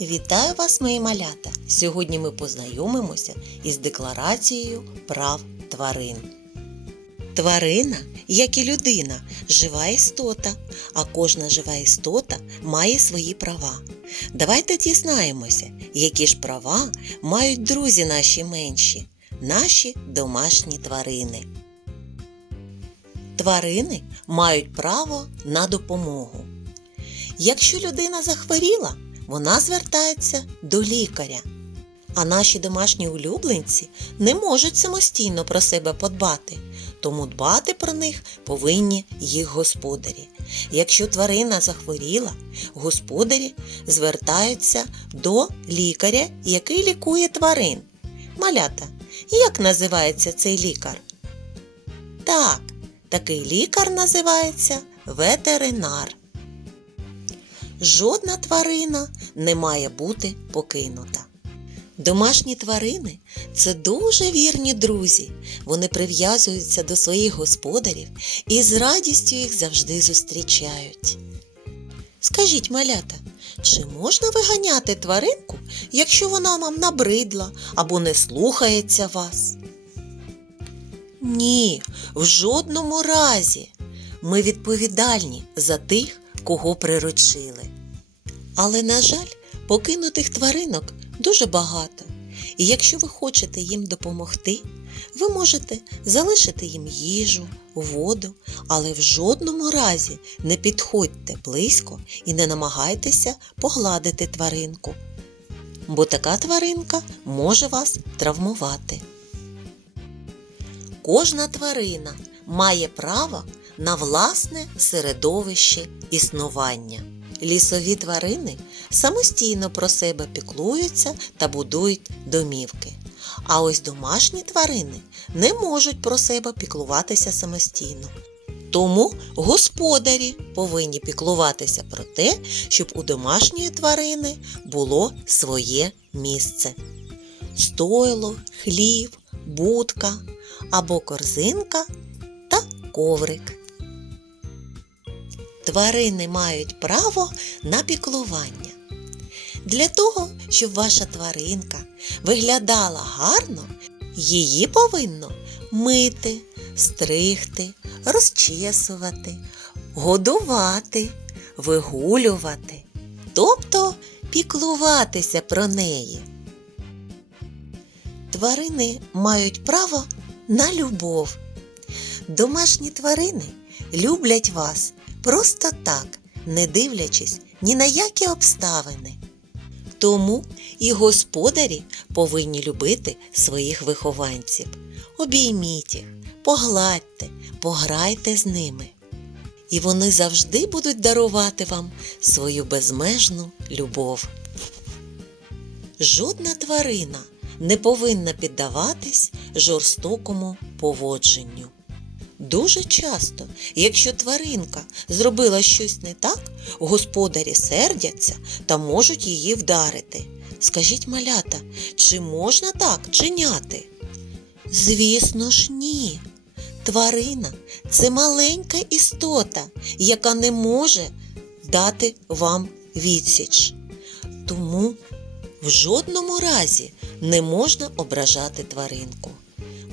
Вітаю вас, мої малята! Сьогодні ми познайомимося із декларацією прав тварин. Тварина, як і людина, жива істота, а кожна жива істота має свої права. Давайте дізнаємося, які ж права мають друзі наші менші, наші домашні тварини. Тварини мають право на допомогу. Якщо людина захворіла, вона звертається до лікаря. А наші домашні улюбленці не можуть самостійно про себе подбати, тому дбати про них повинні їх господарі. Якщо тварина захворіла, господарі звертаються до лікаря, який лікує тварин. Малята, як називається цей лікар? Так, такий лікар називається ветеринар. Жодна тварина не має бути покинута. Домашні тварини це дуже вірні друзі. Вони прив'язуються до своїх господарів і з радістю їх завжди зустрічають. Скажіть, малята, чи можна виганяти тваринку, якщо вона вам набридла або не слухається вас? Ні, в жодному разі. Ми відповідальні за тих, кого приручили. Але, на жаль, покинутих тваринок дуже багато. І якщо ви хочете їм допомогти, ви можете залишити їм їжу, воду, але в жодному разі не підходьте близько і не намагайтеся погладити тваринку, бо така тваринка може вас травмувати. Кожна тварина має право на власне середовище існування. Лісові тварини самостійно про себе піклуються та будують домівки. А ось домашні тварини не можуть про себе піклуватися самостійно. Тому господарі повинні піклуватися про те, щоб у домашньої тварини було своє місце. Стойло, хлів, будка або корзинка та коврик. Тварини мають право на піклування. Для того, щоб ваша тваринка виглядала гарно, її повинно мити, стригти, розчесувати, годувати, вигулювати, тобто піклуватися про неї. Тварини мають право на любов. Домашні тварини люблять вас просто так, не дивлячись ні на які обставини. Тому і господарі повинні любити своїх вихованців. Обійміть їх, погладьте, пограйте з ними. І вони завжди будуть дарувати вам свою безмежну любов. Жодна тварина не повинна піддаватись жорстокому поводженню. Дуже часто, якщо тваринка зробила щось не так, господарі сердяться та можуть її вдарити. Скажіть, малята, чи можна так чиняти? Звісно ж, ні. Тварина це маленька істота, яка не може дати вам відсіч. Тому в жодному разі не можна ображати тваринку.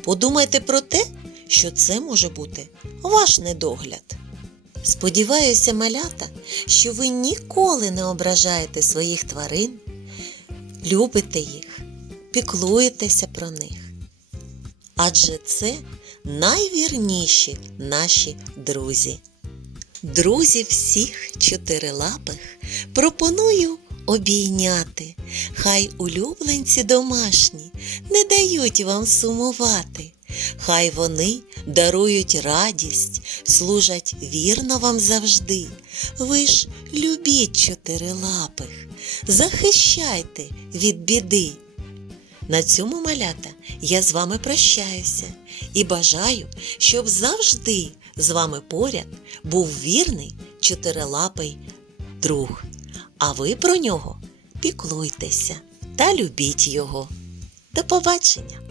Подумайте про те, що це може бути ваш недогляд. Сподіваюся, малята, що ви ніколи не ображаєте своїх тварин, любите їх, піклуєтеся про них. Адже це найвірніші наші друзі. Друзі всіх чотирилапих пропоную обійняти. Хай улюбленці домашні не дають вам сумувати. Хай вони дарують радість, служать вірно вам завжди. Ви ж любіть чотирилапих, захищайте від біди. На цьому малята я з вами прощаюся і бажаю, щоб завжди з вами поряд був вірний чотирилапий друг. А ви про нього піклуйтеся та любіть його. До побачення!